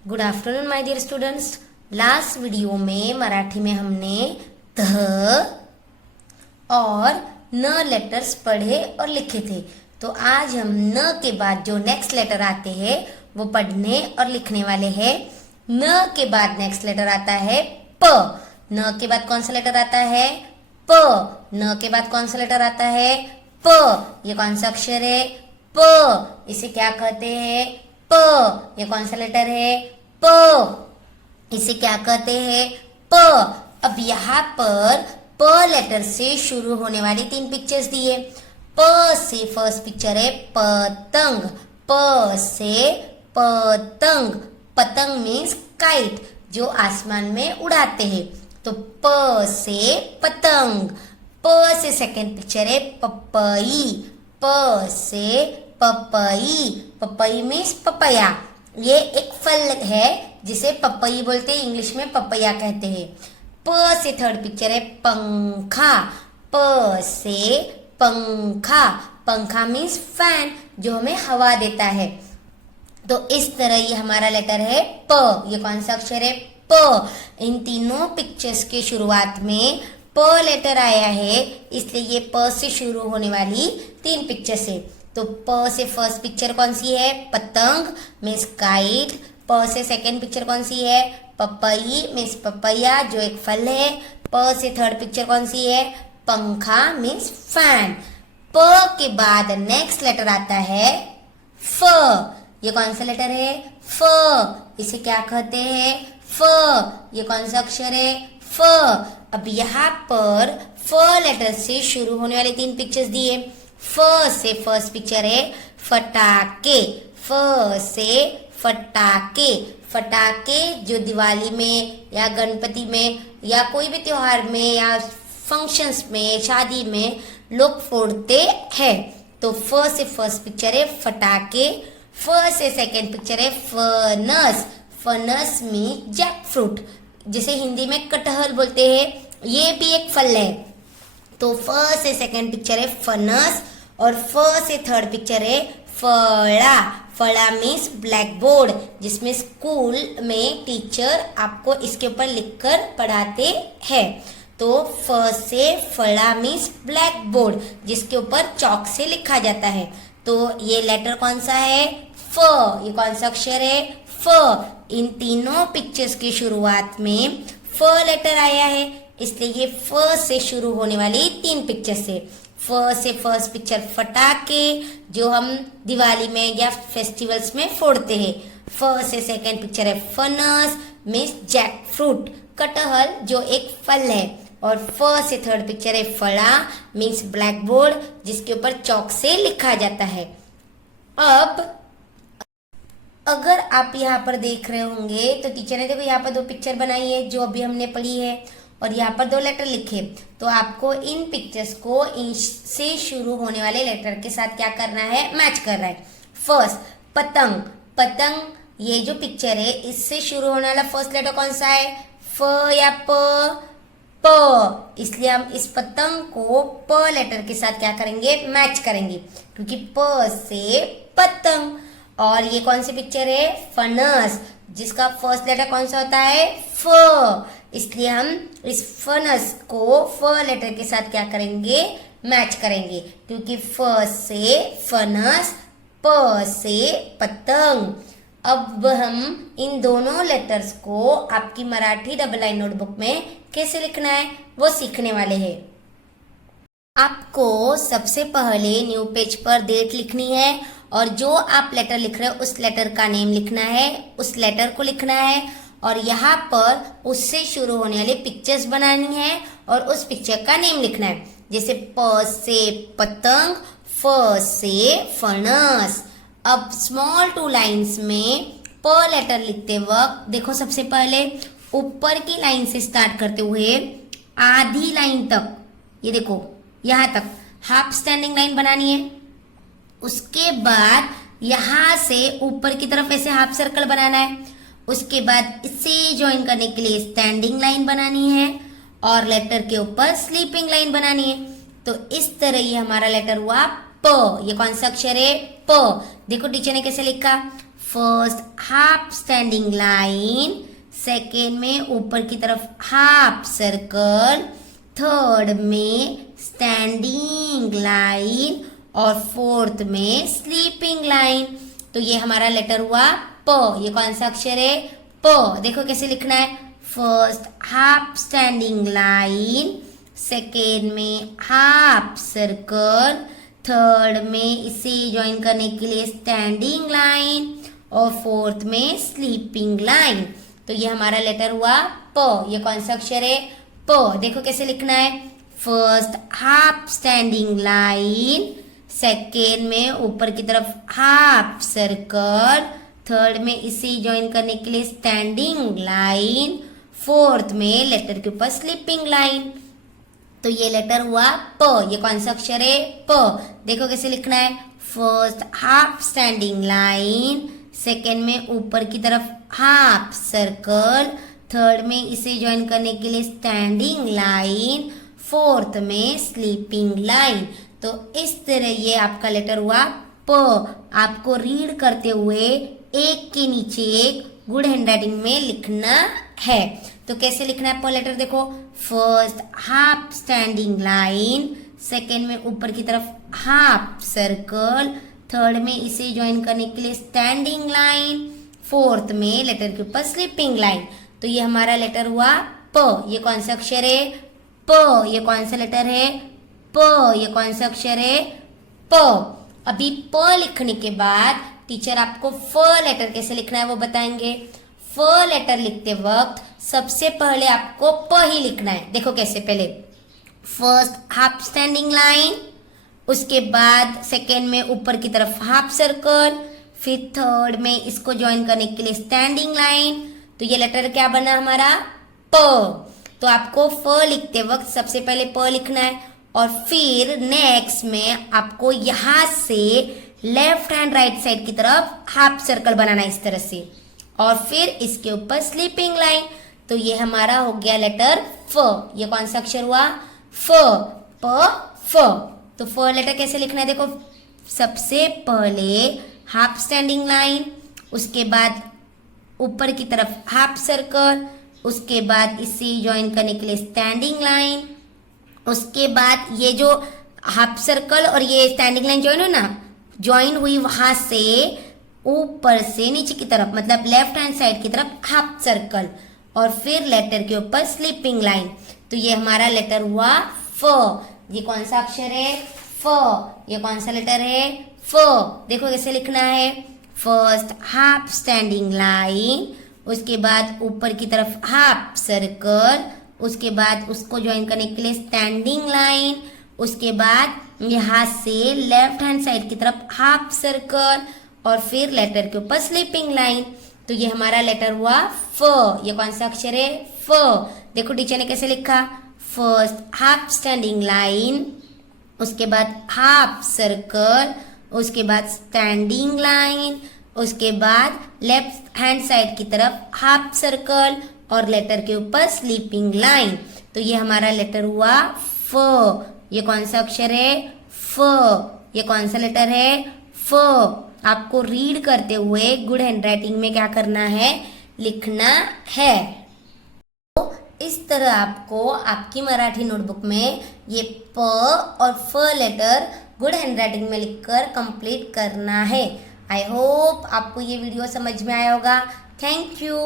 Good afternoon my dear students. Last video में मराठी में हमने ध और न लेटर्स पढ़े और लिखे थे। तो आज हम न के बाद जो नेक्स्ट लेटर आते हैं वो पढ़ने और लिखने वाले हैं। न के बाद नेक्स्ट लेटर आता है प। न के बाद कौन सा लेटर आता है? प। न के बाद कौन सा लेटर आता है? प। ये कौन सा अक्षर है? प। इसे क्या कहते हैं? प। ये कौन सा लेटर है? प। इसे क्या कहते हैं? प। अब यहाँ पर प लेटर से शुरू होने वाली 3 पिक्चर्स दिए। प से फर्स्ट पिक्चर है पतंग। प से पतंग। पतंग मीन्स काइट, जो आसमान में उड़ाते हैं। तो प से पतंग। प से सेकंड पिक्चर है पपई। प से पपई। पपई मीन्स पपया। ये एक फल है जिसे पपई बोलते हैं, इंग्लिश में पपया कहते हैं। प से थर्ड पिक्चर है पंखा। प से पंखा। पंखा मीन्स फैन, जो हमें हवा देता है। तो इस तरह ये हमारा लेटर है प। ये कौन सा अक्षर है? प। इन तीनों पिक्चर्स के शुरुआत में प लेटर आया है, इसलिए ये प से शुरू होने वाली 3 पिक्चर्स है। तो प से फर्स्ट पिक्चर कौन सी है? पतंग मीन्स काइट। प से सेकंड पिक्चर कौन सी है? पपई मीन्स पपैया, जो एक फल है। प से थर्ड पिक्चर कौन सी है? पंखा मीन्स फैन। प के बाद नेक्स्ट लेटर आता है फ। ये कौन सा लेटर है? फ। इसे क्या कहते हैं? फ। ये कौन सा अक्षर है? फ। अब यहाँ पर फ लेटर से शुरू होने वाले 3 पिक्चर्स दिए। फ से फर्स्ट पिक्चर है फटाके। फ से फटाके। फटाके जो दिवाली में या गणपति में या कोई भी त्योहार में या फंक्शंस में, शादी में लोग फोड़ते हैं। तो फ से फर्स्ट पिक्चर है फटाके। फ से सेकंड पिक्चर है फनस। फनस मीन जैक फ्रूट, जिसे हिंदी में कटहल बोलते हैं। ये भी एक फल है। तो फ से सेकंड पिक्चर है फनस और फ से थर्ड पिक्चर है फड़ा। फड़ा मीन्स ब्लैक बोर्ड, जिसमें स्कूल में टीचर आपको इसके ऊपर लिखकर पढ़ाते हैं। तो फ से फड़ा मीन्स ब्लैक बोर्ड, जिसके ऊपर चौक से लिखा जाता है। तो ये लेटर कौन सा है? फ। ये कौन सा अक्षर है? फ। इन तीनों पिक्चर्स की शुरुआत में फ लेटर आया है, इसलिए ये फ से शुरू होने वाली 3 पिक्चर्स है। फ से फर्स्ट पिक्चर फटाके, जो हम दिवाली में या फेस्टिवल्स में फोड़ते हैं। फ से सेकंड पिक्चर है फनस मीन्स जैक फ्रूट, कटहल, जो एक फल है। और फ से थर्ड पिक्चर है फड़ा मीन्स ब्लैक बोर्ड, जिसके ऊपर चौक से लिखा जाता है। अब अगर आप यहाँ पर देख रहे होंगे तो टीचर ने देखो यहाँ पर 2 पिक्चर बनाई है जो अभी हमने पढ़ी है, और यहाँ पर 2 लेटर लिखे। तो आपको इन पिक्चर्स को इनसे शुरू होने वाले लेटर के साथ क्या करना है? मैच करना है। फर्स्ट पतंग। पतंग ये जो पिक्चर है, इससे शुरू होने वाला फर्स्ट लेटर कौन सा है? फ या प? प। इसलिए हम इस पतंग को प लेटर के साथ क्या करेंगे? मैच करेंगे, क्योंकि प से पतंग। और ये कौन सी पिक्चर है? फनस, जिसका फर्स्ट लेटर कौन सा होता है? फ। इसलिए हम इस फनस को फ लेटर के साथ क्या करेंगे? मैच करेंगे, क्योंकि फ से फनस, प से पतंग। अब हम इन दोनों लेटर्स को आपकी मराठी डबल लाइन नोटबुक में कैसे लिखना है वो सीखने वाले हैं। आपको सबसे पहले न्यू पेज पर डेट लिखनी है, और जो आप लेटर लिख रहे हो उस लेटर का नेम लिखना है, उस लेटर को लिखना है, और यहाँ पर उससे शुरू होने वाले पिक्चर्स बनानी है और उस पिक्चर का नेम लिखना है। जैसे प से पतंग, फ से फणस। अब स्मॉल 2 लाइन्स में प लेटर लिखते वक्त देखो, सबसे पहले ऊपर की लाइन से स्टार्ट करते हुए आधी लाइन तक, ये देखो यहाँ तक हाफ स्टैंडिंग लाइन बनानी है। उसके बाद यहाँ से ऊपर की तरफ ऐसे हाफ सर्कल बनाना है। उसके बाद इसे ज्वाइन करने के लिए स्टैंडिंग लाइन बनानी है और लेटर के ऊपर स्लीपिंग लाइन बनानी है। तो इस तरह ये हमारा लेटर हुआ प। ये कौन सा अक्षर है? प। देखो टीचर ने कैसे लिखा, first half standing line, second में ऊपर की तरफ हाफ सर्कल, थर्ड में स्टैंडिंग लाइन और फोर्थ में स्लीपिंग लाइन। तो ये हमारा लेटर हुआ प। ये कौन सा अक्षर है? प। देखो कैसे लिखना है, first half standing line, second में हाफ सर्कल, थर्ड में इसे ज्वाइन करने के लिए स्टैंडिंग लाइन और फोर्थ में स्लीपिंग लाइन। तो ये हमारा लेटर हुआ प। ये कौन सा अक्षर है? प। देखो कैसे लिखना है, first half standing line, second में ऊपर की तरफ हाफ सर्कल, थर्ड में इसे ज्वाइन करने के लिए स्टैंडिंग लाइन, फोर्थ में लेटर के ऊपर स्लीपिंग लाइन। तो ये लेटर हुआ प। ये कौन सा अक्षर है? प। देखो कैसे लिखना है, first half standing line, second में ऊपर की तरफ हाफ सर्कल, थर्ड में इसे ज्वाइन करने के लिए स्टैंडिंग लाइन, फोर्थ में स्लीपिंग लाइन। तो इस तरह ये आपका लेटर हुआ प। आपको रीड करते हुए एक के नीचे एक गुड हैंडराइटिंग में लिखना है। तो कैसे लिखना है प लेटर? देखो, first half standing line, second में ऊपर की तरफ हाफ सर्कल, थर्ड में इसे ज्वाइन करने के लिए स्टैंडिंग लाइन, फोर्थ में लेटर के ऊपर स्लीपिंग लाइन। तो ये हमारा लेटर हुआ प। ये कौन सा अक्षर है? प। ये कौन सा लेटर है? प। ये कौन सा अक्षर है? प। अभी प लिखने के बाद टीचर आपको फ लेटर कैसे लिखना है वो बताएंगे। फ लेटर लिखते वक्त सबसे पहले आपको प ही लिखना है। देखो कैसे, पहले फर्स्ट हाफ स्टैंडिंग लाइन, उसके बाद सेकेंड में ऊपर की तरफ हाफ सर्कल, फिर थर्ड में इसको ज्वाइन करने के लिए स्टैंडिंग लाइन। तो ये लेटर क्या बना हमारा? प। तो आपको फ लिखते वक्त सबसे पहले प लिखना है और फिर नेक्स्ट में आपको यहाँ से लेफ्ट हैंड राइट साइड की तरफ हाफ सर्कल बनाना है इस तरह से, और फिर इसके ऊपर स्लीपिंग लाइन। तो ये हमारा हो गया लेटर फ। ये कौन सा अक्षर हुआ? फ। प फ। तो फ लेटर कैसे लिखना है? देखो, सबसे पहले हाफ स्टैंडिंग लाइन, उसके बाद ऊपर की तरफ हाफ सर्कल, उसके बाद इसे ज्वाइन करने के लिए स्टैंडिंग लाइन, उसके बाद ये जो हाफ सर्कल और ये स्टैंडिंग लाइन ज्वाइन हो ना, ज्वाइन हुई वहां से ऊपर से नीचे की तरफ, मतलब लेफ्ट हैंड साइड की तरफ हाफ सर्कल और फिर लेटर के ऊपर स्लीपिंग लाइन। तो ये हमारा लेटर हुआ फ। ये कौन सा अक्षर है? फ। ये कौन सा लेटर है? फ। देखो कैसे लिखना है, फर्स्ट हाफ स्टैंडिंग लाइन, उसके बाद ऊपर की तरफ हाफ सर्कल, उसके बाद उसको ज्वाइन करने के लिए स्टैंडिंग लाइन, उसके बाद यहाँ से लेफ्ट हैंड साइड की तरफ हाफ सर्कल और फिर लेटर के ऊपर स्लीपिंग लाइन। तो ये हमारा लेटर हुआ फ। ये कौन सा अक्षर है? फ। देखो टीचर ने कैसे लिखा, फर्स्ट हाफ स्टैंडिंग लाइन, उसके बाद हाफ सर्कल, उसके बाद स्टैंडिंग लाइन, उसके बाद लेफ्ट हैंड साइड की तरफ हाफ सर्कल और लेटर के ऊपर स्लीपिंग लाइन। तो ये हमारा लेटर हुआ फ। ये कौन सा अक्षर है? फ। ये कौन सा लेटर है? फ। आपको रीड करते हुए गुड हैंडराइटिंग में क्या करना है? लिखना है। तो इस तरह आपको आपकी मराठी नोटबुक में ये प और फ लेटर गुड हैंडराइटिंग में लिखकर कंप्लीट करना है। आई होप आपको ये वीडियो समझ में आया होगा। Thank you.